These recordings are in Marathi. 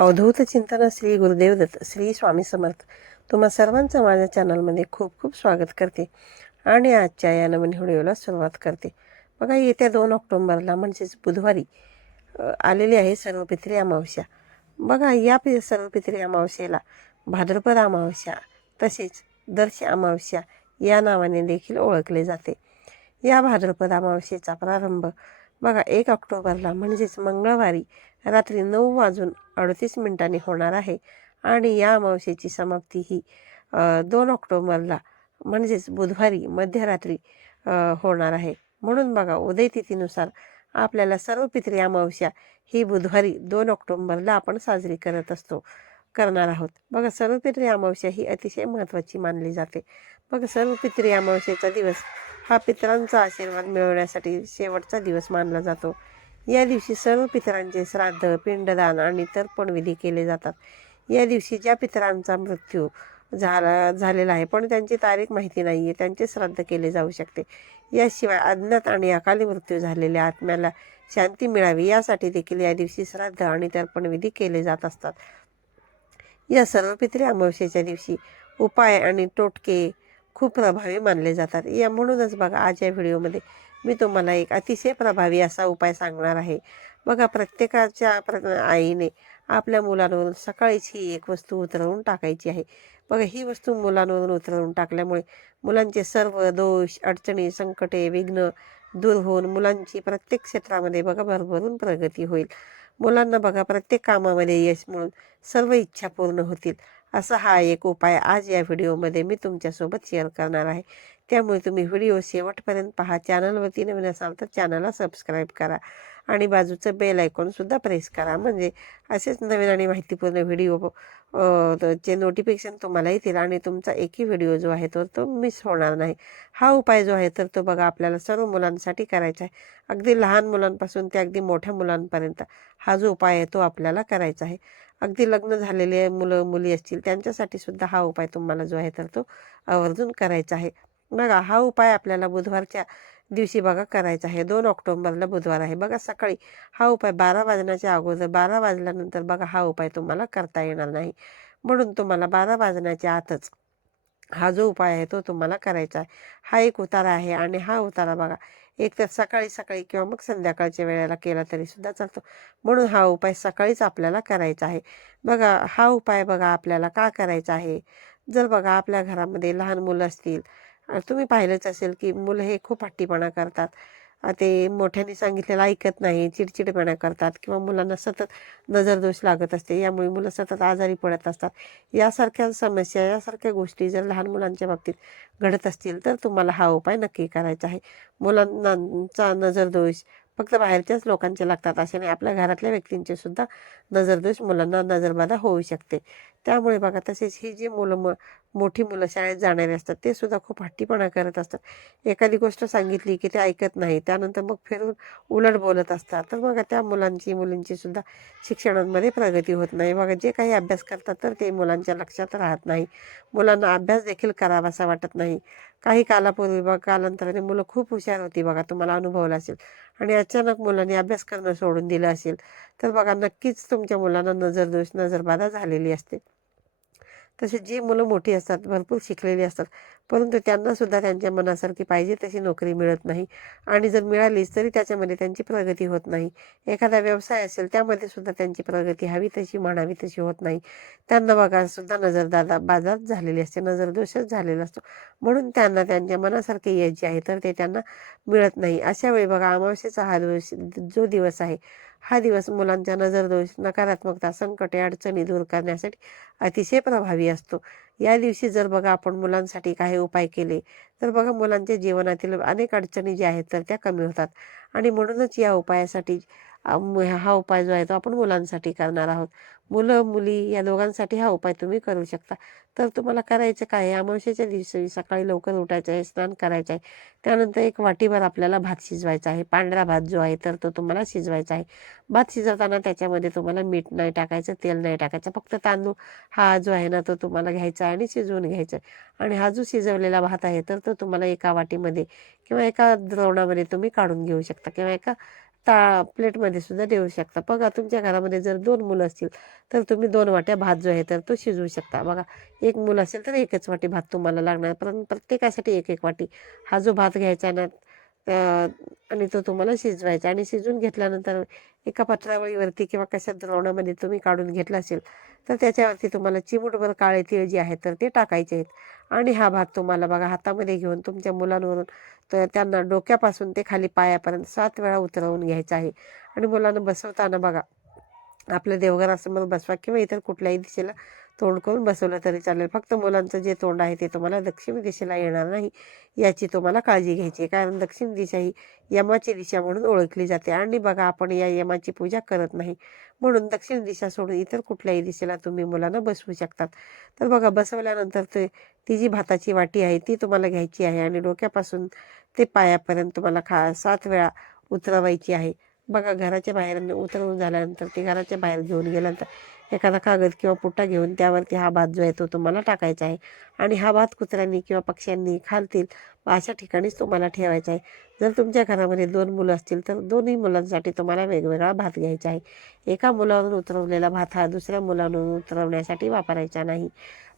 अवधूत चिंतन श्री गुरुदेव दत्त श्री स्वामी समर्थ. तुम्हा सर्वांचं माझ्या चॅनलमध्ये खूप खूप स्वागत करते आणि आजच्या या नवीन व्हिडिओला सुरुवात करते. बघा येत्या दोन ऑक्टोंबरला म्हणजेच बुधवारी आलेली आहे सर्वपित्री अमावस्या. बघा या सर्व सर्वपित्री अमावस्येला भाद्रपद अमावस्या तसेच दर्श अमावस्या या नावाने देखील ओळखले जाते. या भाद्रपद अमावस्येचा प्रारंभ बघा एक ऑक्टोबरला म्हणजेच मंगळवारी रात्री नऊ वाजून अडतीस मिनिटांनी होणार आहे आणि या अमावस्येची समाप्ती ही दोन ऑक्टोबरला म्हणजेच बुधवारी मध्यरात्री होणार आहे. म्हणून बघा उदय तिथीनुसार आपल्याला सर्व पित्री अमावस्या ही बुधवारी दोन ऑक्टोबरला आपण साजरी करत असतो. करणार आहोत. बघा सर्वपित्री अमावस्या ही अतिशय महत्त्वाची मानली जाते. बघा सर्वपित्री अमावस्येचा दिवस हा पितरांचा आशीर्वाद मिळवण्यासाठी शेवटचा दिवस मानला जातो. या दिवशी सर्व पितरांचे श्राद्ध पिंडदान आणि तर्पण विधी केले जातात. या दिवशी ज्या पितरांचा मृत्यू झाला झालेला आहे पण त्यांची तारीख माहिती नाही आहे त्यांचे श्राद्ध केले जाऊ शकते. याशिवाय अज्ञात आणि अकाली मृत्यू झालेल्या आत्म्याला शांती मिळावी यासाठी देखील या दिवशी श्राद्ध आणि तर्पण विधी केले जात असतात. या सर्व पित्री अमावस्येच्या दिवशी उपाय आणि टोटके खूप प्रभावी मानले जातात. या म्हणूनच बघा आज या व्हिडिओमध्ये मी तुम्हाला एक अतिशय प्रभावी असा उपाय सांगणार आहे. बघा प्रत्येकाच्या प्र आईने आपल्या मुलांवरून सकाळीच ही एक वस्तू उतरवून टाकायची आहे. बघा ही वस्तू मुलांवरून उतरवून टाकल्यामुळे मुलांचे सर्व दोष अडचणी संकटे विघ्न दूर होऊन मुलांची प्रत्येक क्षेत्रामध्ये बघा भरभरून प्रगती होईल. मुलांना बघा प्रत्येक कामामध्ये यश मिळून सर्व इच्छा पूर्ण होतील. असा हा एक उपाय आज या व्हिडिओमध्ये मी तुमच्यासोबत शेअर करणार आहे. त्यामुळे तुम्ही व्हिडिओ शेवटपर्यंत पहा. चॅनलवरती नवीन असाल तर चॅनलला सबस्क्राईब करा. आणि बाजूचं बेल आयकॉनसुद्धा प्रेस करा. म्हणजे असेच नवीन आणि माहितीपूर्ण व्हिडिओ चे नोटिफिकेशन तुम्हाला येतील आणि तुमचा एकही व्हिडिओ जो आहे तो तो मिस होणार नाही. हा उपाय जो आहे तर तो बघा आपल्याला सर्व मुलांसाठी करायचा आहे. अगदी लहान मुलांपासून ते अगदी मोठ्या मुलांपर्यंत हा जो उपाय आहे तो आपल्याला करायचा आहे. अगदी लग्न झालेले मुलं मुली असतील त्यांच्यासाठी सुद्धा हा उपाय तुम्हाला जो आहे तर तो आवर्जून करायचा आहे. बघा हा उपाय आपल्याला बुधवारच्या दिवशी बघा करायचा आहे. दोन ऑक्टोबरला बुधवार आहे. बघा सकाळी हा उपाय बारा वाजण्याच्या अगोदर बारा वाजल्यानंतर बघा हा उपाय तुम्हाला करता येणार नाही. म्हणून तुम्हाला बारा वाजण्याच्या आतच हा जो उपाय आहे तो तुम्हाला करायचा आहे. हा एक उतारा आहे आणि हा उतारा बघा एक तर सकाळी सकाळी किंवा मग संध्याकाळच्या वेळेला केला तरी सुद्धा चालतो. म्हणून हा उपाय सकाळीच आपल्याला करायचा आहे. बघा हा उपाय बघा आपल्याला का करायचा आहे? जर बघा आपल्या घरामध्ये लहान मुलं असतील तुम्ही पाहिलंच असेल की मुलं हे खूप हट्टीपणा करतात. ते मोठ्याने सांगितलेलं ऐकत नाही चिडचिडपणा करतात किंवा मुलांना सतत नजरदोष लागत असते यामुळे मुलं सतत आजारी पडत असतात. यासारख्या समस्या यासारख्या गोष्टी जर लहान मुलांच्या बाबतीत घडत असतील तर तुम्हाला हा उपाय नक्की करायचा आहे. मुलांचा नजरदोष फक्त बाहेरच्याच लोकांचे लागतात असे नाही. आपल्या घरातल्या व्यक्तींचे सुद्धा नजरदोष मुलांना नजरबाधा होऊ शकते. त्यामुळे बघा तसेच ही जी मुलं म मोठी मुलं शाळेत जाणारे असतात ते सुद्धा खूप हट्टीपणा करत असतात. एखादी गोष्ट सांगितली की ते ऐकत नाही त्यानंतर मग फिरून उलट बोलत असतात. तर बघा त्या मुलांची मुलींची सुद्धा शिक्षणांमध्ये प्रगती होत नाही. बघा जे काही अभ्यास करतात तर ते मुलांच्या लक्षात राहत नाही. मुलांना अभ्यास देखील करावासा वाटत नाही. काही कालापूर्वी बघा कालांतराने मुलं खूप हुशार होती बघा तुम्हाला अनुभवलं असेल. आणि अचानक मुलांनी अभ्यास करणं सोडून दिलं असेल. तर बघा नक्कीच तुमच्या मुलांना नजरदोष नजरबाधा झालेली असते. तसेच जी मुलं मोठी असतात भरपूर शिकलेली असतात परंतु त्यांना सुद्धा त्यांच्या मनासारखी पाहिजे तशी नोकरी मिळत नाही. आणि जर मिळालीच तरी त्याच्यामध्ये त्यांची प्रगती होत नाही. एखादा व्यवसाय असेल त्यामध्ये सुद्धा त्यांची प्रगती हवी तशी म्हणावी तशी होत नाही. त्यांना बघा सुद्धा नजरदादा बाजात झालेली असते नजरदोषच झालेला असतो. म्हणून त्यांना त्यांच्या मनासारखे यश जे आहे तर ते त्यांना मिळत नाही. अशा वेळी बघा अमावस्येचा हा दिवस जो दिवस आहे हा दिवस मुलांच्या नजरदोष नकारात्मकता संकटे अडचणी दूर करण्यासाठी अतिशय प्रभावी असतो. या दिवशी जर बघा आपण मुलांसाठी काही उपाय केले तर बघा मुलांच्या जीवनातील अनेक अडचणी ज्या आहेत तर त्या कमी होतात. आणि म्हणूनच या उपायासाठी हा उपाय जो आहे तो आपण मुलांसाठी करणार आहोत. मुलं मुली या दोघांसाठी हा उपाय तुम्ही करू शकता. तर तुम्हाला करायचं काय आहे? अमावस्येच्या दिवशी सकाळी लवकर उठायचं आहे स्नान करायचं आहे. त्यानंतर एक वाटीभर आपल्याला भात शिजवायचा आहे. पांढरा भात जो आहे तर तो तुम्हाला शिजवायचा आहे. भात शिजवताना त्याच्यामध्ये तुम्हाला मीठ नाही टाकायचं तेल नाही टाकायचं. फक्त तांदूळ हा जो आहे ना तो तुम्हाला घ्यायचा आहे आणि शिजवून घ्यायचा आहे. आणि हा जो शिजवलेला भात आहे तर तो तुम्हाला एका वाटीमध्ये किंवा एका द्रोणामध्ये तुम्ही काढून घेऊ शकता किंवा एका ता प्लेटमध्ये सुद्धा देऊ शकता. बघा तुमच्या घरामध्ये जर दोन मुलं असतील तर तुम्ही दोन वाट्या भात जो आहे तर तो शिजवू शकता. बघा एक मुलं असेल तर एकच वाटी भात तुम्हाला लागणार. पण प्रत्येकासाठी एक एक वाटी हा जो भात घ्यायचा ना आणि तो तुम्हाला शिजवायचा. आणि शिजवून घेतल्यानंतर एका पत्रावळीवरती किंवा कशा द्रोणामध्ये तुम्ही काढून घेतला असेल तर त्याच्यावरती तुम्हाला चिमूटभर काळे तीळ जे आहेत तर ते टाकायचे आहेत. आणि हा भात तुम्हाला बघा हातामध्ये घेऊन तुमच्या मुलांवरून तर त्यांना डोक्यापासून ते खाली पायापर्यंत सात वेळा उतरवून घ्यायचं आहे. आणि मुलांना बसवताना बघा आपल्या देवघरासमोर बसवा किंवा इतर कुठल्याही दिशेला तोंड करून बसवलं तरी चालेल. फक्त मुलांचं जे तोंड आहे ते तुम्हाला दक्षिण दिशेला येणार नाही याची तुम्हाला काळजी घ्यायची आहे. कारण दक्षिण दिशा ही यमाची दिशा म्हणून ओळखली जाते. आणि बघा आपण या यमाची पूजा करत नाही. म्हणून दक्षिण दिशा सोडून इतर कुठल्याही दिशेला तुम्ही मुलांना बसवू शकतात तर बघा बसवल्यानंतर ते ती जी भाताची वाटी आहे ती तुम्हाला घ्यायची आहे. आणि डोक्यापासून ते पायापर्यंत तुम्हाला खा सात वेळा उतरवायची आहे. बघा घराच्या बाहेर उतरवून झाल्यानंतर ते घराच्या बाहेर घेऊन गेल्यानंतर एखादा कागद किंवा पुट्टा घेऊन त्यावरती हा भात जो आहे तो तुम्हाला टाकायचा आहे. आणि हा भात कुत्र्यांनी किंवा पक्ष्यांनी खालतील अशा ठिकाणीच तुम्हाला ठेवायचा आहे. जर तुमच्या घरामध्ये दोन मुलं असतील तर दोन्ही मुलांसाठी तुम्हाला वेगवेगळा भात घ्यायचा आहे. एका मुलावरून उतरवलेला भात हा दुसऱ्या मुलावरून उतरवण्यासाठी वापरायचा नाही.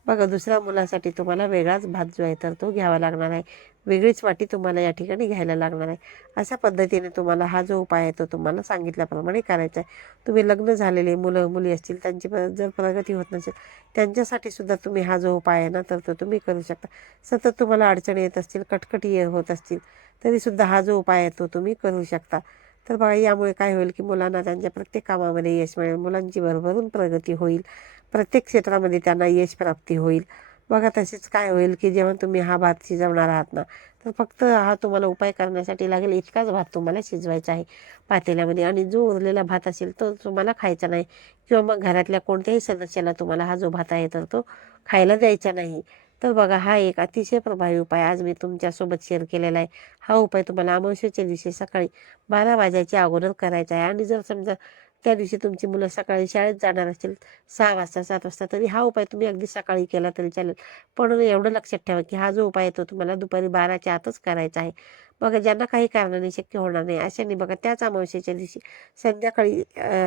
बघा दुसऱ्या मुलासाठी तुम्हाला वेगळाच भात जो आहे तर तो घ्यावा लागणार आहे. वेगळीच वाटी तुम्हाला या ठिकाणी घ्यायला लागणार आहे. अशा पद्धतीने तुम्हाला हा जो उपाय आहे तो तुम्हाला सांगितल्याप्रमाणे करायचा आहे. तुम्ही लग्न झालेले मुलं मुली असतील त्यांची जर प्रगती होत नसेल त्यांच्यासाठी सुद्धा तुम्ही हा जो उपाय आहे ना तर तो तुम्ही करू शकता. सतत तुम्हाला अडचणी येत असतील कटकटी होत असतील तरीसुद्धा हा जो उपाय आहे तो तुम्ही करू शकता. तर बघा यामुळे काय होईल की मुलांना त्यांच्या प्रत्येक कामामध्ये यश मिळेल मुलांची भरभरून प्रगती होईल. प्रत्येक क्षेत्रामध्ये त्यांना यश प्राप्ती होईल. बघा तसेच काय होईल की जेव्हा तुम्ही हा भात शिजवणार आहात ना तर फक्त हा तुम्हाला उपाय करण्यासाठी लागेल इतकाच भात तुम्हाला शिजवायचा आहे पातेल्यामध्ये. आणि जो उरलेला भात असेल तो तुम्हाला खायचा नाही. किंवा मग घरातल्या कोणत्याही सदस्याला तुम्हाला हा जो भात आहे तर तो खायला द्यायचा नाही. तर बघा हा एक अतिशय प्रभावी उपाय आज मी तुमच्यासोबत शेअर केलेला आहे. हा उपाय तुम्हाला अमावस्येच्या दिवशी सकाळी बारा वाजायच्या अगोदर करायचा आहे. आणि जर समजा त्या दिवशी तुमची मुलं सकाळी शाळेत जाणार असतील सहा वाजता सात वाजता तरी हा उपाय तुम्ही अगदी सकाळी केला तरी चालेल. पण एवढं लक्षात ठेवा की हा जो उपाय आहे तो तुम्हाला दुपारी बाराच्या आतच करायचा आहे. बघा ज्यांना काही कारणाने शक्य होणार नाही अशाने बघा त्याच अमावस्येच्या दिवशी संध्याकाळी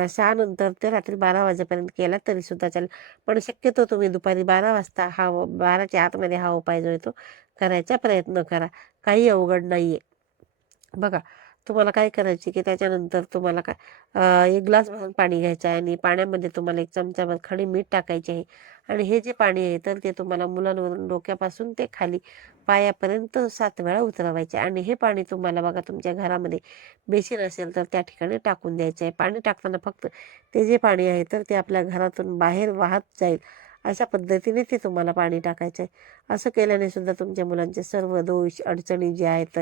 सहा नंतर ते रात्री बारा वाजेपर्यंत केला तरी सुद्धा चालेल. पण शक्यतो तुम्ही दुपारी बारा वाजता हा बाराच्या आतमध्ये हा उपाय जो आहे तो करायचा प्रयत्न करा. काही अवघड नाही आहे बघा तुम्हाला काय करायची की त्याच्यानंतर तुम्हाला काय एक ग्लास भरून पाणी घ्यायचं आहे आणि पाण्यामध्ये तुम्हाला एक चमचाभर खडी मीठ टाकायचे आहे. आणि हे जे पाणी आहे तर ते तुम्हाला मुलांवरून डोक्यापासून ते खाली पायापर्यंत सात वेळा उतरवायचे. आणि हे पाणी तुम्हाला बघा तुमच्या घरामध्ये बेसिन असेल तर त्या ठिकाणी टाकून द्यायचे आहे. पाणी टाकताना फक्त ते जे पाणी आहे तर ते आपल्या घरातून बाहेर वाहत जाईल. अशा पद्धतीने ते तुम्हाला पाणी टाकायचं आहे. असं केल्याने सुद्धा तुमच्या मुलांचे सर्व दोष अडचणी जे आहेत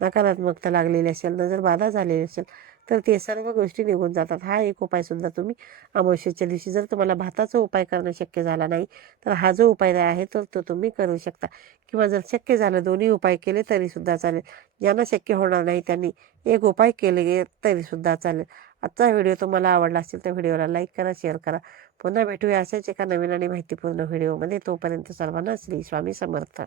नकारात्मकता लागलेली असेल नजर बाधा झालेली असेल तर ते सर्व गोष्टी निघून जातात. हा एक उपाय सुद्धा तुम्ही अमावस्येच्या दिवशी जर तुम्हाला भाताचा उपाय करणं शक्य झाला नाही तर हा जो उपाय आहे तर तो तुम्ही करू शकता. किंवा जर शक्य झालं दोन्ही उपाय केले तरी सुद्धा चालेल. ज्यांना शक्य होणार नाही त्यांनी एक उपाय केले तरी सुद्धा चालेल. आजचा व्हिडिओ तुम्हाला आवडला असेल तर व्हिडिओला लाईक करा शेअर करा. पुन्हा भेटूया असेच एका नवीन आणि माहितीपूर्ण व्हिडिओमध्ये. तोपर्यंत सर्वांना श्री स्वामी समर्थ.